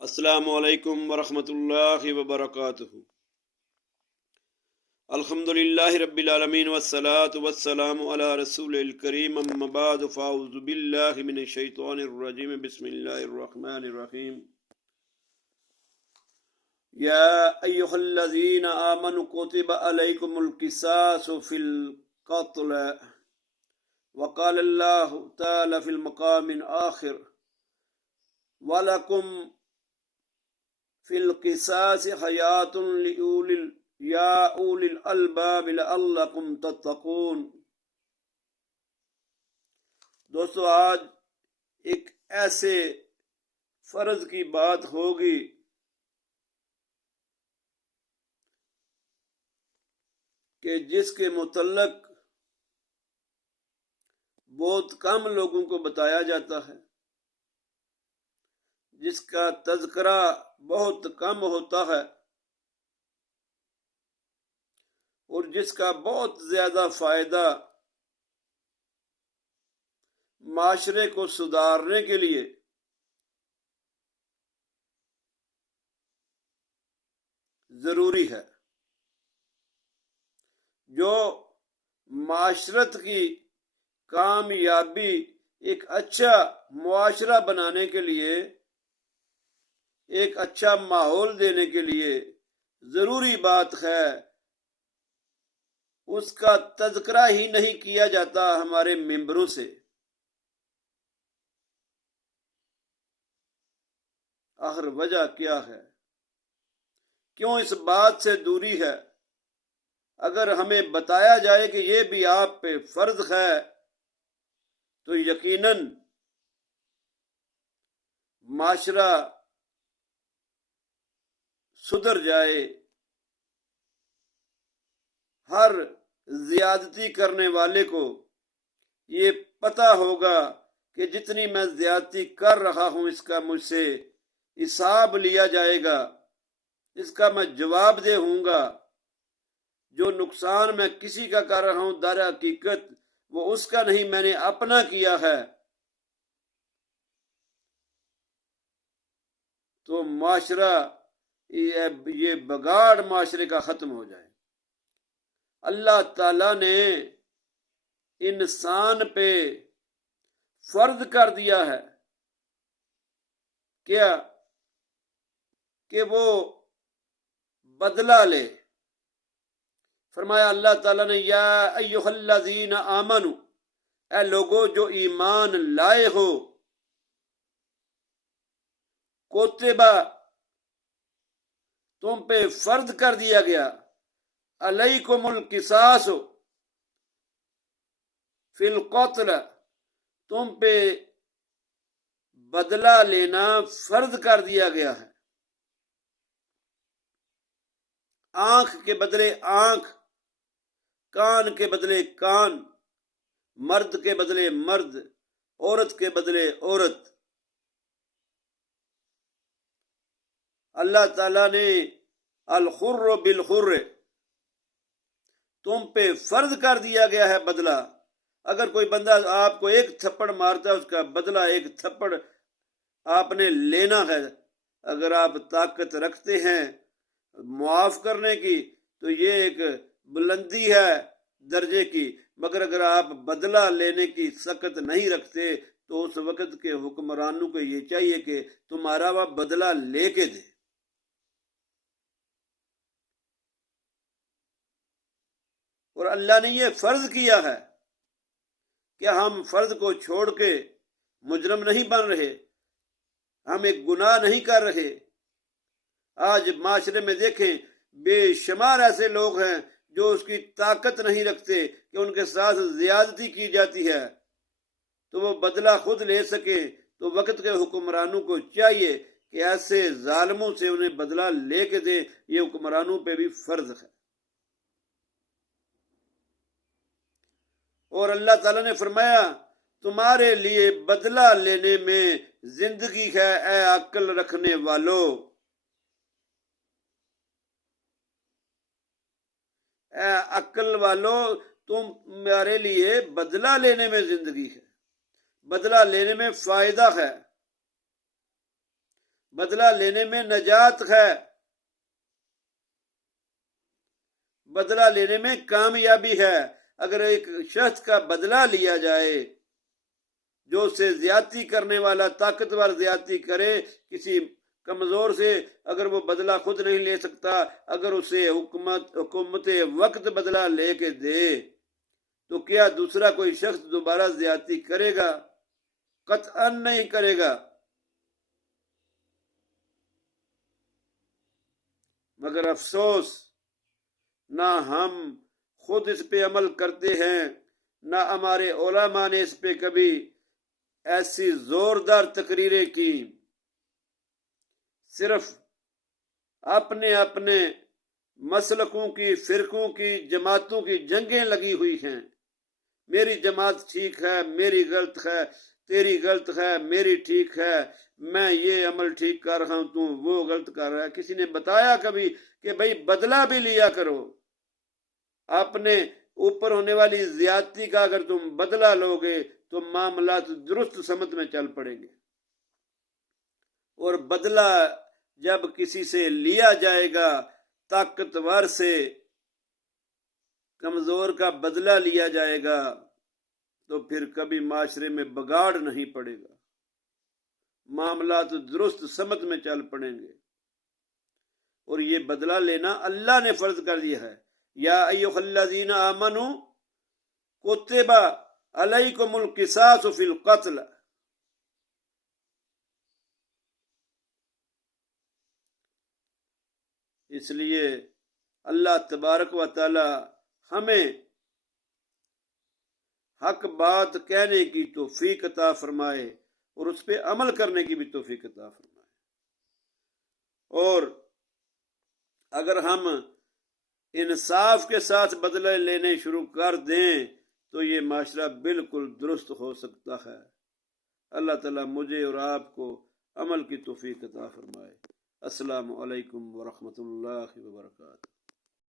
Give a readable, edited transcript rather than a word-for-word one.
السلام علیکم ورحمۃ اللہ وبرکاتہ۔ الحمدللہ رب العالمین والصلاة والسلام علی رسول الکریم، اما بعد فاعوذ باللہ من الشیطان الرجیم، بسم اللہ الرحمن الرحیم۔ یا ایہا الذین آمنوا کتب علیکم القصاص فی القتل، وقال اللہ تعالی فی المقام آخر وَلَكُمْ فی القصاص حیات یا اولی الالباب لعلکم تتقون۔ دوستو، آج ایک ایسے فرض کی بات ہوگی کہ جس کے متعلق بہت کم لوگوں کو بتایا جاتا ہے، جس کا تذکرہ بہت کم ہوتا ہے اور جس کا بہت زیادہ فائدہ معاشرے کو سدھارنے کے لیے ضروری ہے، جو معاشرت کی کامیابی، ایک اچھا معاشرہ بنانے کے لیے، ایک اچھا ماحول دینے کے لیے ضروری بات ہے، اس کا تذکرہ ہی نہیں کیا جاتا ہمارے ممبروں سے۔ آخر وجہ کیا ہے؟ کیوں اس بات سے دوری ہے؟ اگر ہمیں بتایا جائے کہ یہ بھی آپ پہ فرض ہے تو یقیناً معاشرہ سدھر جائے، ہر زیادتی کرنے والے کو یہ پتہ ہوگا کہ جتنی میں زیادتی کر رہا ہوں اس کا مجھ سے حساب لیا جائے گا، اس کا میں جواب دہ ہوں گا۔ جو نقصان میں کسی کا کر رہا ہوں در حقیقت وہ اس کا نہیں، میں نے اپنا کیا ہے۔ تو معاشرہ، یہ بگاڑ معاشرے کا ختم ہو جائے۔ اللہ تعالیٰ نے انسان پہ فرض کر دیا ہے کیا کہ وہ بدلہ لے۔ فرمایا اللہ تعالیٰ نے، یا ایھا الذین آمنوا، اے لوگو جو ایمان لائے ہو، کوتبہ، تم پہ فرض کر دیا گیا، علیکم القصاص فی القتل، تم پہ بدلہ لینا فرض کر دیا گیا ہے۔ آنکھ کے بدلے آنکھ، کان کے بدلے کان، مرد کے بدلے مرد، عورت کے بدلے عورت۔ اللہ تعالیٰ نے الخر بالخر، تم پہ فرض کر دیا گیا ہے بدلہ۔ اگر کوئی بندہ آپ کو ایک تھپڑ مارتا ہے، اس کا بدلہ ایک تھپڑ آپ نے لینا ہے۔ اگر آپ طاقت رکھتے ہیں معاف کرنے کی تو یہ ایک بلندی ہے درجے کی، مگر اگر آپ بدلہ لینے کی سخت نہیں رکھتے تو اس وقت کے حکمرانوں کو یہ چاہیے کہ تمہارا وہ بدلہ لے کے دے۔ اور اللہ نے یہ فرض کیا ہے کہ ہم فرض کو چھوڑ کے مجرم نہیں بن رہے، ہم ایک گناہ نہیں کر رہے۔ آج معاشرے میں دیکھیں، بے شمار ایسے لوگ ہیں جو اس کی طاقت نہیں رکھتے کہ ان کے ساتھ زیادتی کی جاتی ہے تو وہ بدلہ خود لے سکیں۔ تو وقت کے حکمرانوں کو چاہیے کہ ایسے ظالموں سے انہیں بدلہ لے کے دیں، یہ حکمرانوں پہ بھی فرض ہے۔ اور اللہ تعالیٰ نے فرمایا، تمہارے لیے بدلہ لینے میں زندگی ہے اے عقل رکھنے والو، اے عقل والو، تمہارے لیے بدلہ لینے میں زندگی ہے، بدلہ لینے میں فائدہ ہے۔ بدلہ لینے میں نجات ہے، بدلہ لینے میں کامیابی ہے۔ اگر ایک شخص کا بدلہ لیا جائے، جو اسے زیادتی کرنے والا طاقتور زیادتی کرے کسی کمزور سے، اگر وہ بدلہ خود نہیں لے سکتا، اگر اسے حکومت وقت بدلہ لے کے دے، تو کیا دوسرا کوئی شخص دوبارہ زیادتی کرے گا؟ قطعاً نہیں کرے گا۔ مگر افسوس، نہ ہم خود اس پہ عمل کرتے ہیں، نہ ہمارے علماء نے اس پہ کبھی ایسی زوردار تقریریں کی۔ صرف اپنے اپنے مسلکوں کی، فرقوں کی، جماعتوں کی جنگیں لگی ہوئی ہیں۔ میری جماعت ٹھیک ہے، میری غلط ہے، تیری غلط ہے، میری ٹھیک ہے، میں یہ عمل ٹھیک کر رہا ہوں، تو وہ غلط کر رہا ہے۔ کسی نے بتایا کبھی کہ بھئی بدلہ بھی لیا کرو؟ اپنے اوپر ہونے والی زیادتی کا اگر تم بدلہ لوگے تو معاملات درست سمت میں چل پڑیں گے۔ اور بدلہ جب کسی سے لیا جائے گا، طاقتور سے کمزور کا بدلہ لیا جائے گا، تو پھر کبھی معاشرے میں بگاڑ نہیں پڑے گا، معاملات درست سمت میں چل پڑیں گے۔ اور یہ بدلہ لینا اللہ نے فرض کر دیا ہے۔ یا ایھا الذین آمنوا کتب علیکم القصاص فی القتل، اس لیے اللہ تبارک و تعالی ہمیں حق بات کہنے کی توفیق عطا فرمائے اور اس پہ عمل کرنے کی بھی توفیق عطا فرمائے۔ اور اگر ہم انصاف کے ساتھ بدلے لینے شروع کر دیں تو یہ معاشرہ بالکل درست ہو سکتا ہے۔ اللہ تعالیٰ مجھے اور آپ کو عمل کی توفیق عطا فرمائے۔ السلام علیکم ورحمۃ اللہ وبرکاتہ۔